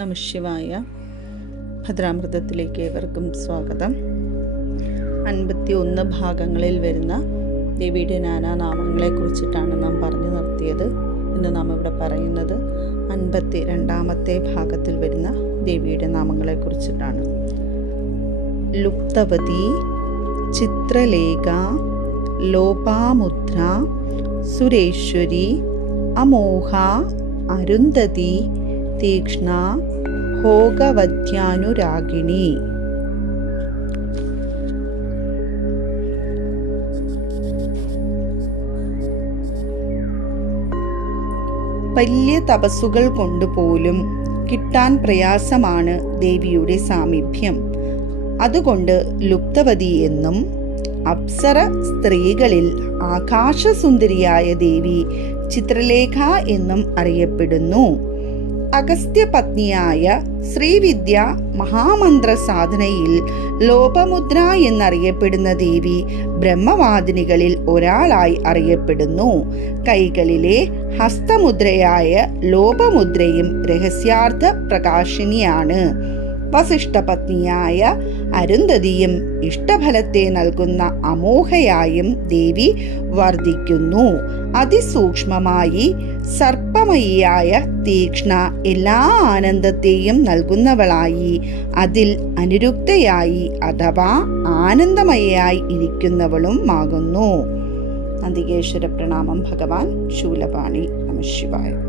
നമഃശിവായ. ഭദ്രാമൃതത്തിലേക്ക് ഏവർക്കും സ്വാഗതം. 51 ഭാഗങ്ങളിൽ വരുന്ന ദേവിയുടെ നാനാനാമങ്ങളെ കുറിച്ചിട്ടാണ് നാം പറഞ്ഞു നിർത്തിയത്. ഇന്ന് നാം ഇവിടെ പറയുന്നത് 52ാമത്തെ ഭാഗത്തിൽ വരുന്ന ദേവിയുടെ നാമങ്ങളെ കുറിച്ചിട്ടാണ്. ലുപ്തവതി, ചിത്രലേഖ, ലോപാമുദ്ര, സുരേശ്വരി, അമോഘ, അരുന്ധതി, തീക്ഷ്ണ, ഭോഗവധ്യാനുരാഗിണി. വലിയ തപസ്സുകൾ കൊണ്ടുപോലും കിട്ടാൻ പ്രയാസമാണ് ദേവിയുടെ സാമീപ്യം. അതുകൊണ്ട് ലുപ്തവതി എന്നും അപ്സര സ്ത്രീകളിൽ ആകാശസുന്ദരിയായ ദേവി ചിത്രലേഖ എന്നും അറിയപ്പെടുന്നു. അഗസ്ത്യ പത്നിയായ ശ്രീവിദ്യ മഹാമന്ത്ര സാധനയിൽ ലോപമുദ്ര എന്നറിയപ്പെടുന്ന ദേവി ബ്രഹ്മവാദിനികളിൽ ഒരാളായി അറിയപ്പെടുന്നു. കൈകളിലെ ഹസ്തമുദ്രയായ ലോപമുദ്രയും രഹസ്യാർത്ഥ പ്രകാശിനിയാണ്. വസിഷ്ഠപത്നിയായ അരുന്ധതിയും ഇഷ്ടഫലത്തെ നൽകുന്ന അമോഘയായും ദേവി വർദ്ധിക്കുന്നു. അതിസൂക്ഷ്മമായി സർപ്പമയിയായ തീക്ഷ്ണ എല്ലാ ആനന്ദത്തെയും നൽകുന്നവളായി അതിൽ അനുരുക്തയായി അഥവാ ആനന്ദമയായി ഇരിക്കുന്നവളും ആകുന്നു. നന്ദികേശ്വര പ്രണാമം. ഭഗവാൻ ശൂലപാണി. നമഃശിവായ.